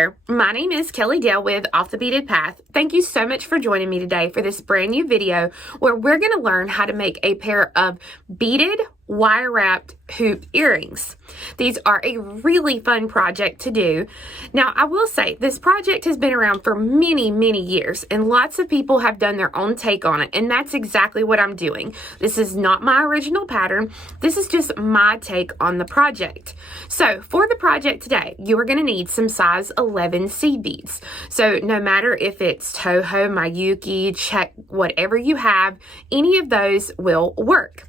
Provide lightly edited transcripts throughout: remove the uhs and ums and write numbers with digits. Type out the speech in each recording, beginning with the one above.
there, my name is Kelly Dale with Off the Beaded Path. Thank you so much for joining me today for this brand new video where we're going to learn how to make a pair of beaded wire wrapped hoop earrings. These are a really fun project to do. Now, I will say this project has been around for many years and lots of people have done their own take on it, and that's exactly what I'm doing. This is not my original pattern. This is just my take on the project. So for the project today, you are going to need some size 11 seed beads. So no matter if it's Toho, Miyuki, Check, whatever you have, any of those will work.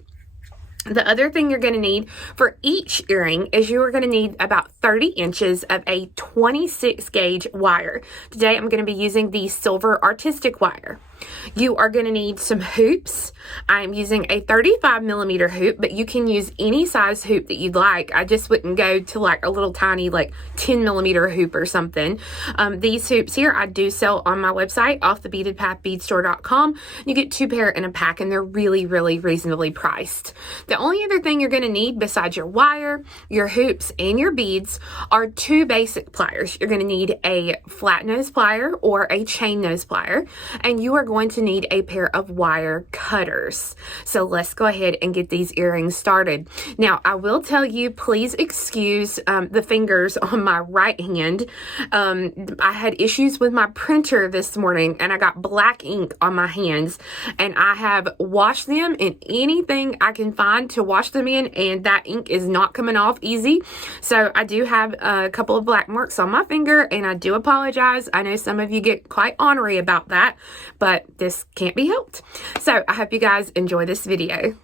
The other thing you're going to need for each earring is you are going to need about 30 inches of a 26 gauge wire. Today I'm going to be using the silver artistic wire. You are going to need some hoops. I'm using a 35 millimeter hoop, but you can use any size hoop that you'd like. I just wouldn't go to like a little tiny like 10 millimeter hoop or something. These hoops here I do sell on my website, offthebeadedpathbeadstore.com. You get 2 pair in a pack and they're really reasonably priced. The only other thing you're going to need besides your wire, your hoops, and your beads are 2 basic pliers. You're going to need a flat nose plier or a chain nose plier, and you are going to need a pair of wire cutters. So let's go ahead and get these earrings started. Now, I will tell you, please excuse the fingers on my right hand. I had issues with my printer this morning and I got black ink on my hands, and I have washed them in anything I can find to wash them in, and that ink is not coming off easy. So I do have a couple of black marks on my finger, and I do apologize. I know some of you get quite ornery about that, but this can't be helped. So I hope you guys enjoy this video.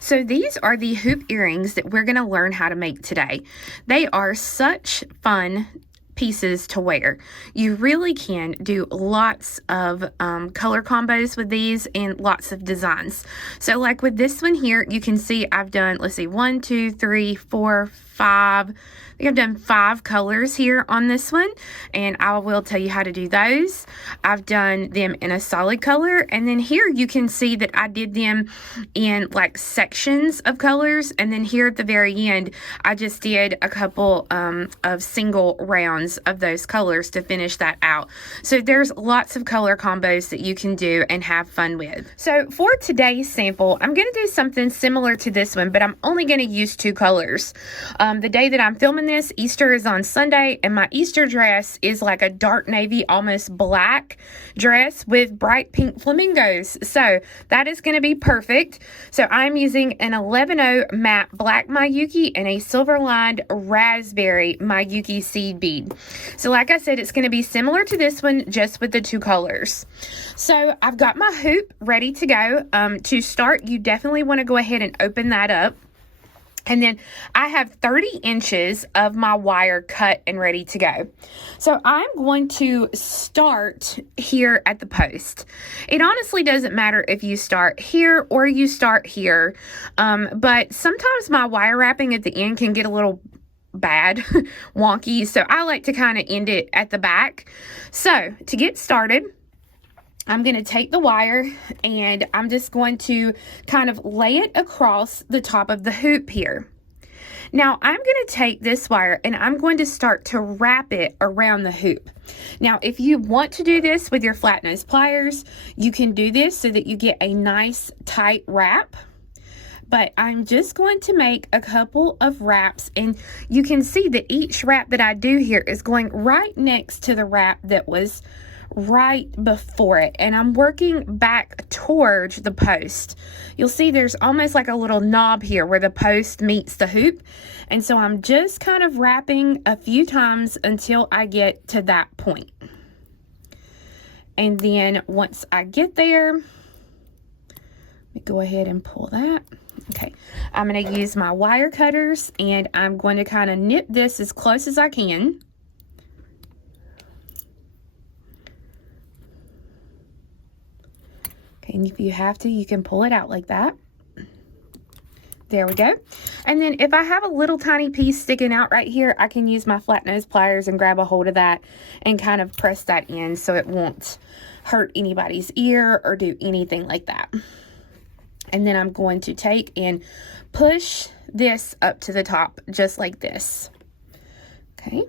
So these are the hoop earrings that we're going to learn how to make today. They are such fun pieces to wear. You really can do lots of color combos with these and lots of designs. So like with this one here, you can see I've done, let's see, 1, 2, 3, 4, 5. I think I've done 5 colors here on this one, and I will tell you how to do those. I've done them in a solid color, and then here you can see that I did them in like sections of colors, and then here at the very end I just did a couple of single rounds of those colors to finish that out. So there's lots of color combos that you can do and have fun with. So for today's sample, I'm going to do something similar to this one, but I'm only going to use 2 colors. The day that I'm filming this, Easter is on Sunday, and my Easter dress is like a dark navy, almost black dress with bright pink flamingos. So that is going to be perfect. So I'm using an 11-0 matte black Miyuki and a silver lined raspberry Miyuki seed bead. So like I said, it's going to be similar to this one, just with the 2 colors. So I've got my hoop ready to go. To start, you definitely want to go ahead and open that up. And then I have 30 inches of my wire cut and ready to go. So I'm going to start here at the post. It honestly doesn't matter if you start here or you start here. But sometimes my wire wrapping at the end can get a little bad, wonky. So I like to kind of end it at the back. So to get started, I'm going to take the wire and I'm just going to kind of lay it across the top of the hoop here. Now I'm going to take this wire and I'm going to start to wrap it around the hoop. Now if you want to do this with your flat nose pliers, you can do this so that you get a nice tight wrap. But I'm just going to make a couple of wraps, and you can see that each wrap that I do here is going right next to the wrap that was right before it, and I'm working back towards the post. You'll see there's almost like a little knob here where the post meets the hoop, and so I'm just kind of wrapping a few times until I get to that point. And then once I get there, let me go ahead and pull that. Okay, I'm going to use my wire cutters and I'm going to kind of knit this as close as I can. Okay, and if you have to, you can pull it out like that. There we go. And then if I have a little tiny piece sticking out right here, I can use my flat nose pliers and grab a hold of that and kind of press that in so it won't hurt anybody's ear or do anything like that. And then I'm going to take and push this up to the top, just like this. Okay.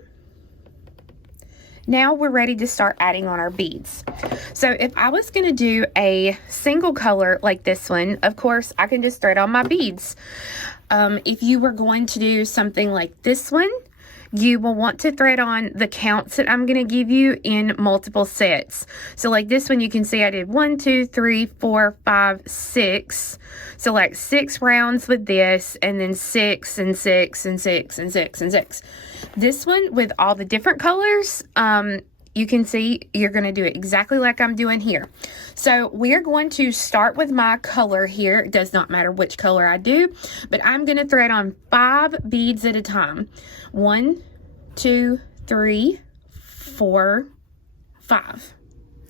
Now we're ready to start adding on our beads. So if I was going to do a single color like this one, of course, I can just thread on my beads. If you were going to do something like this one, you will want to thread on the counts that I'm going to give you in multiple sets. So like this one, you can see I did 1, 2, 3, 4, 5, 6. So like 6 rounds with this, and then 6 and 6 and 6 and 6 and 6. This one with all the different colors, you can see you're going to do it exactly like I'm doing here. So we're going to start with my color here. It does not matter which color I do, but I'm going to thread on 5 beads at a time. 1, 2, 3, 4, 5.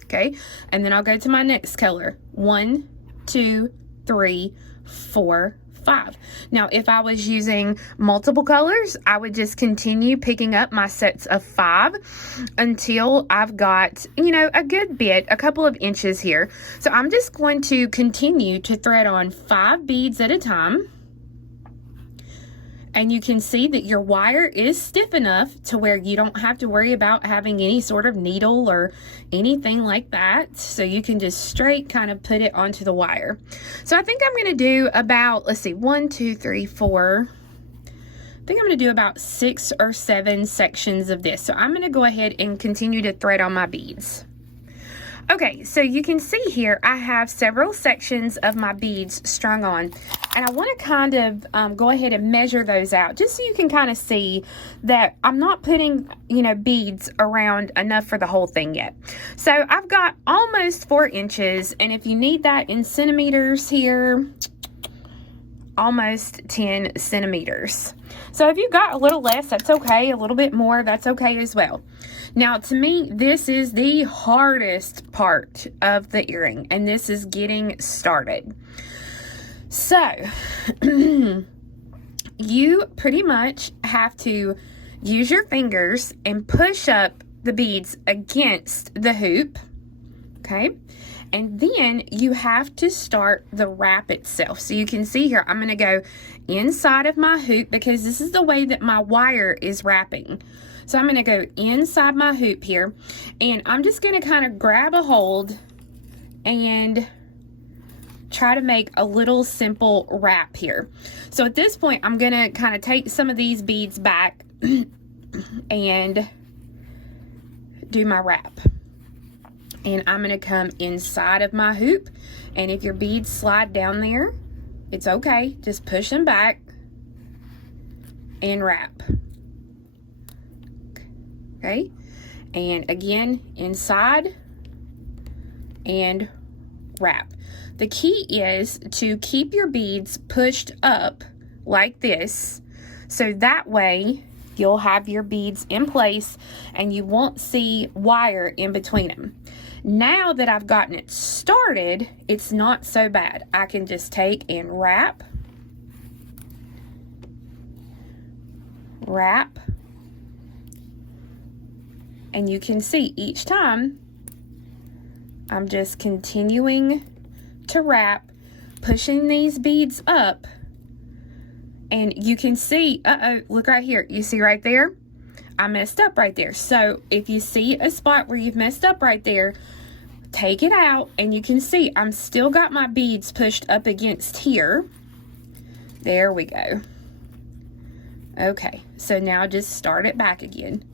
Okay, and then I'll go to my next color. 1, 2, 3, 4, 5. Now, if I was using multiple colors, I would just continue picking up my sets of 5 until I've got, you know, a good bit, a couple of inches here. So I'm just going to continue to thread on 5 beads at a time. And you can see that your wire is stiff enough to where you don't have to worry about having any sort of needle or anything like that. So you can just straight kind of put it onto the wire. So I think I'm going to do about, let's see, 1, 2, 3, 4. I think I'm going to do about 6 or 7 sections of this. So I'm going to go ahead and continue to thread on my beads. Okay, so you can see here I have several sections of my beads strung on, and I want to kind of go ahead and measure those out just so you can kind of see that I'm not putting, you know, beads around enough for the whole thing yet. So I've got almost 4 inches, and if you need that in centimeters here, almost 10 centimeters. So if you've got a little less, that's okay. A little bit more, that's okay as well. Now, to me, this is the hardest part of the earring, and this is getting started. So, you pretty much have to use your fingers and push up the beads against the hoop, okay? And then you have to start the wrap itself. So you can see here, I'm going to go inside of my hoop because this is the way that my wire is wrapping. So I'm going to go inside my hoop here, and I'm just going to kind of grab a hold and try to make a little simple wrap here. So at this point, I'm going to kind of take some of these beads back and do my wrap. And I'm going to come inside of my hoop, and if your beads slide down there, it's okay. Just push them back and wrap. Okay, and again, inside and wrap. The key is to keep your beads pushed up like this, so that way you'll have your beads in place and you won't see wire in between them. Now that I've gotten it started, it's not so bad. I can just take and wrap, and you can see each time I'm just continuing to wrap, pushing these beads up, and you can see, look right here. You see right there? I messed up right there. So if you see a spot where you've messed up right there, take it out, and you can see I'm still got my beads pushed up against here. There we go. Okay, so now just start it back again.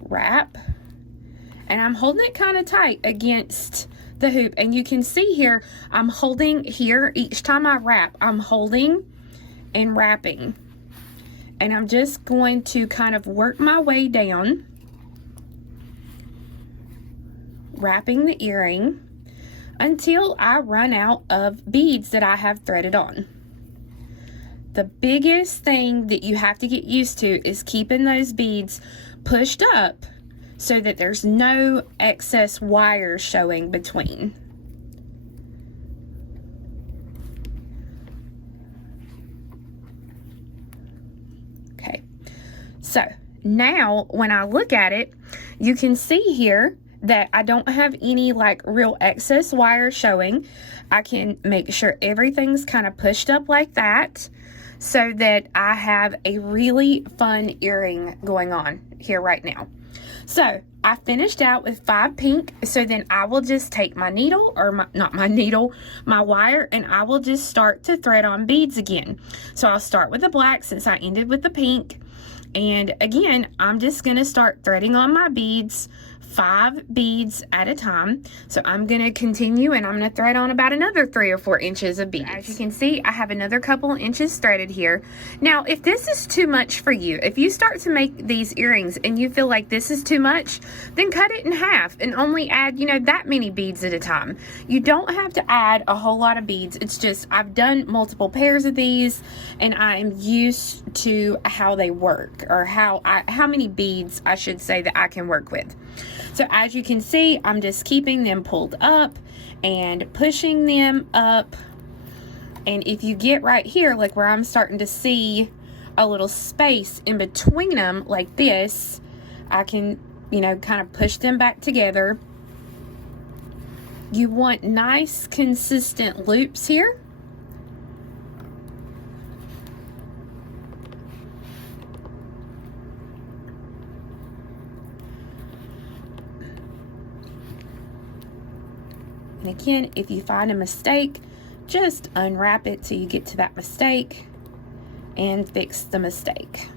Wrap. And I'm holding it kind of tight against the hoop. And you can see here, I'm holding here each time I wrap. I'm holding and wrapping. And I'm just going to kind of work my way down, wrapping the earring until I run out of beads that I have threaded on. The biggest thing that you have to get used to is keeping those beads pushed up so that there's no excess wire showing between. Okay, so now when I look at it, you can see here that I don't have any like real excess wire showing. I can make sure everything's kind of pushed up like that. so that I have a really fun earring going on here right now. So I finished out with 5 pink, so then I will just take my needle, or my wire, and I will just start to thread on beads again. So I'll start with the black since I ended with the pink, and again, I'm just going to start threading on my beads, 5 beads at a time. So I'm going to continue, and I'm going to thread on about another 3 or 4 inches of beads. As you can see, I have another couple inches threaded here. Now, if this is too much for you, if you start to make these earrings and you feel like this is too much, then cut it in half and only add, that many beads at a time. You don't have to add a whole lot of beads. It's just, I've done multiple pairs of these, and I'm used to how they work, or how many beads, I should say, that I can work with. So as you can see, I'm just keeping them pulled up and pushing them up. And if you get right here, like where I'm starting to see a little space in between them like this, I can, kind of push them back together. You want nice, consistent loops here. And again, if you find a mistake, just unwrap it till you get to that mistake and fix the mistake.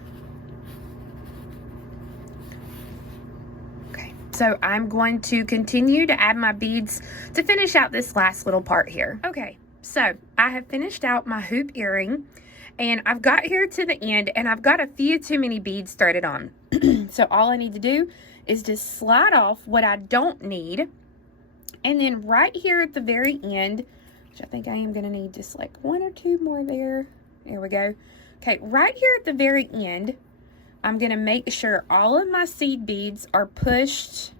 Okay, so I'm going to continue to add my beads to finish out this last little part here. Okay, so I have finished out my hoop earring, and I've got here to the end, and I've got a few too many beads threaded on. So all I need to do is just slide off what I don't need. And then right here at the very end, which I think I am going to need just like 1 or 2 more there. There we go. Okay, right here at the very end, I'm going to make sure all of my seed beads are pushed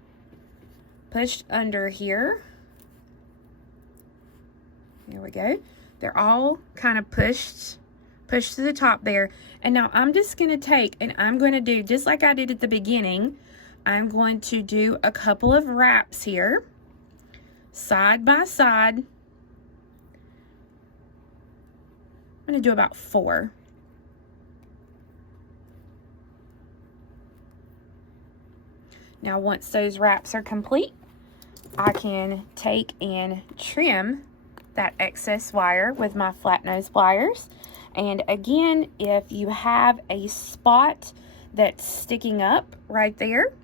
under here. There we go. They're all kind of pushed to the top there. And now I'm just going to take, and I'm going to do just like I did at the beginning. I'm going to do a couple of wraps here, side by side. I'm going to do about 4. Now once those wraps are complete, I can take and trim that excess wire with my flat nose pliers. And again, if you have a spot that's sticking up right there,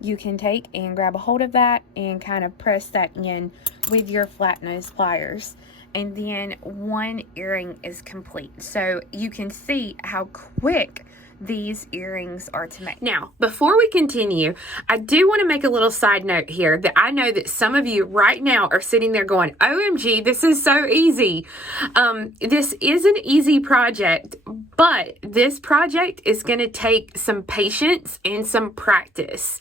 you can take and grab a hold of that and kind of press that in with your flat nose pliers. And then one earring is complete. So you can see how quick these earrings are to make. Now, before we continue, I do want to make a little side note here that I know that some of you right now are sitting there going, OMG, this is so easy. This is an easy project, but this project is going to take some patience and some practice.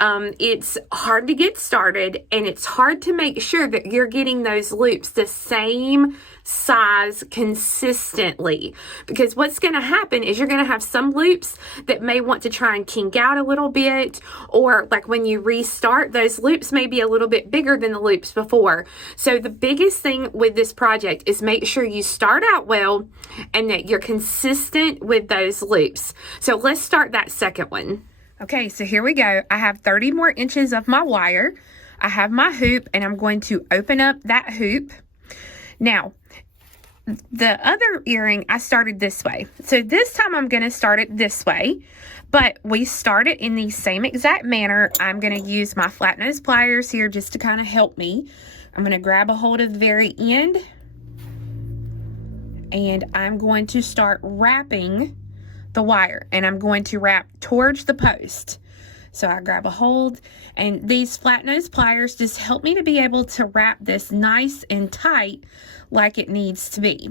It's hard to get started, and it's hard to make sure that you're getting those loops the same size consistently, because what's going to happen is you're going to have some loops that may want to try and kink out a little bit, or like when you restart, those loops may be a little bit bigger than the loops before. So the biggest thing with this project is make sure you start out well and that you're consistent with those loops. So let's start that second one. Okay, so here we go. I have 30 more inches of my wire. I have my hoop, and I'm going to open up that hoop. Now, the other earring, I started this way. So this time I'm going to start it this way, but we start it in the same exact manner. I'm going to use my flat nose pliers here just to kind of help me. I'm going to grab a hold of the very end, and I'm going to start wrapping the wire, and I'm going to wrap towards the post. So I grab a hold, and these flat nose pliers just help me to be able to wrap this nice and tight like it needs to be.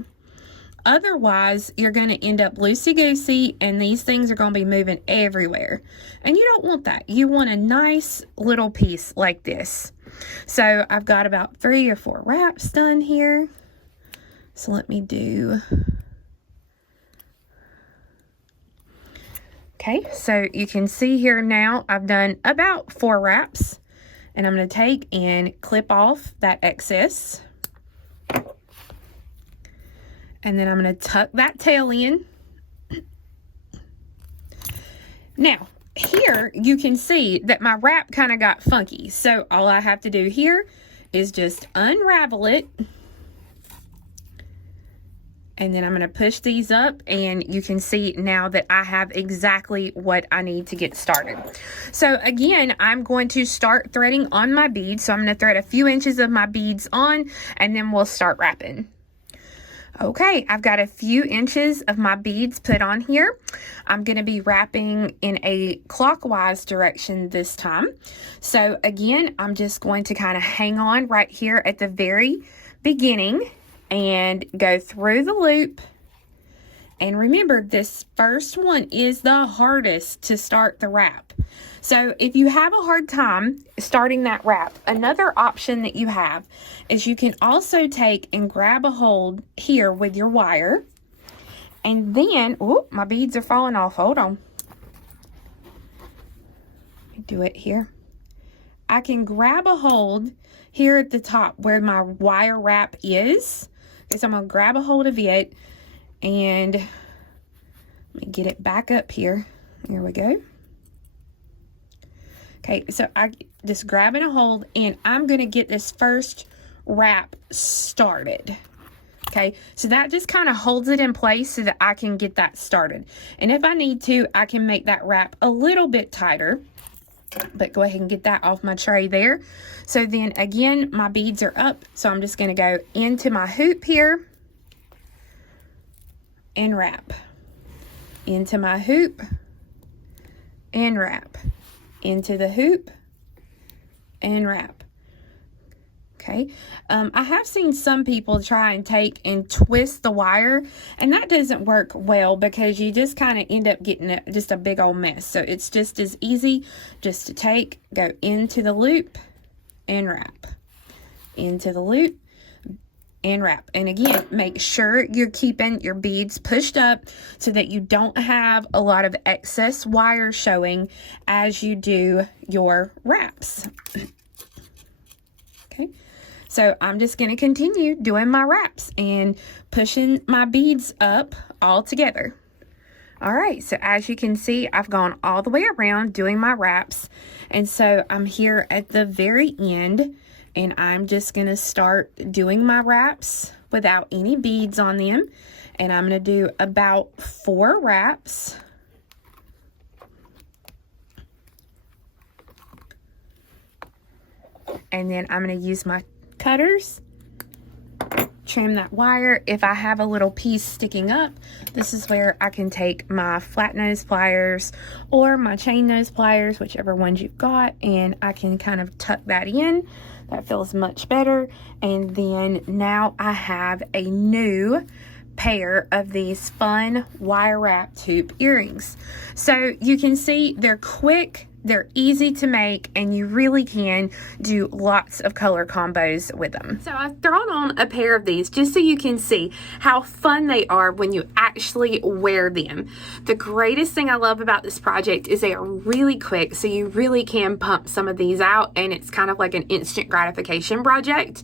Otherwise, you're going to end up loosey-goosey, and these things are going to be moving everywhere. And you don't want that. You want a nice little piece like this. So I've got about 3 or 4 wraps done here. So let me do... Okay, so you can see here now I've done about 4 wraps, and I'm going to take and clip off that excess. And then I'm going to tuck that tail in. Now, here you can see that my wrap kind of got funky. So all I have to do here is just unravel it. And then I'm going to push these up, and you can see now that I have exactly what I need to get started. So again, I'm going to start threading on my beads. So I'm going to thread a few inches of my beads on, and then we'll start wrapping. Okay, I've got a few inches of my beads put on here. I'm going to be wrapping in a clockwise direction this time. So again, I'm just going to kind of hang on right here at the very beginning and go through the loop. And remember, this first one is the hardest to start the wrap. So if you have a hard time starting that wrap, another option that you have is you can also take and grab a hold here with your wire. And then, oh, my beads are falling off. Hold on. Let me do it here. I can grab a hold here at the top where my wire wrap is. Okay, so I'm going to grab a hold of it, and let me get it back up here. Here we go. Okay, so I just grabbing a hold, and I'm going to get this first wrap started. Okay, so that just kind of holds it in place so that I can get that started. And if I need to, I can make that wrap a little bit tighter. But go ahead and get that off my tray there. So then again, my beads are up. So I'm just going to go into my hoop here and wrap. Into my hoop and wrap. Into the hoop and wrap. Okay, I have seen some people try and take and twist the wire, and that doesn't work well because you just kind of end up getting just a big old mess. So it's just as easy just to take, go into the loop and wrap, into the loop and wrap. And again, make sure you're keeping your beads pushed up so that you don't have a lot of excess wire showing as you do your wraps. Okay. So I'm just going to continue doing my wraps and pushing my beads up all together. All right, so as you can see, I've gone all the way around doing my wraps. And so I'm here at the very end, and I'm just going to start doing my wraps without any beads on them. And I'm going to do about 4 wraps. And then I'm going to use my cutters, trim that wire. If I have a little piece sticking up, this is where I can take my flat nose pliers or my chain nose pliers, whichever ones you've got, and I can kind of tuck that in. That feels much better. And then now I have a new pair of these fun wire wrapped hoop earrings. So you can see they're quick, they're easy to make, and you really can do lots of color combos with them. So I've thrown on a pair of these just so you can see how fun they are when you actually wear them. The greatest thing I love about this project is they are really quick, so you really can pump some of these out, and it's kind of like an instant gratification project.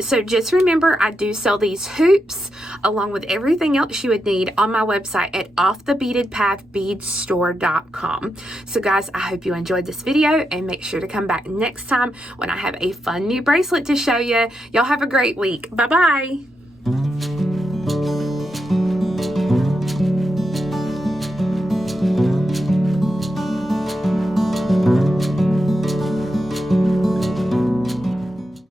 So just remember, I do sell these hoops along with everything else you would need on my website at offthebeadedpathbeadstore.com. So guys, I hope you enjoyed this video, and make sure to come back next time when I have a fun new bracelet to show you. Y'all have a great week. Bye-bye.